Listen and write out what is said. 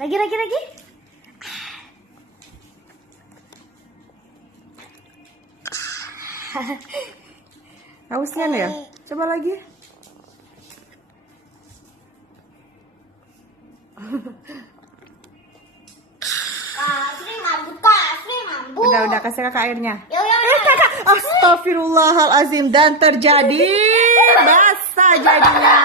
Lagi. Hausnya nih ya? Coba lagi. Sri mabuk Kak, Sri mabuk. Udah kasih kakak airnya. Ya. Kakak, astagfirullahalazim, dan terjadi basah jadinya.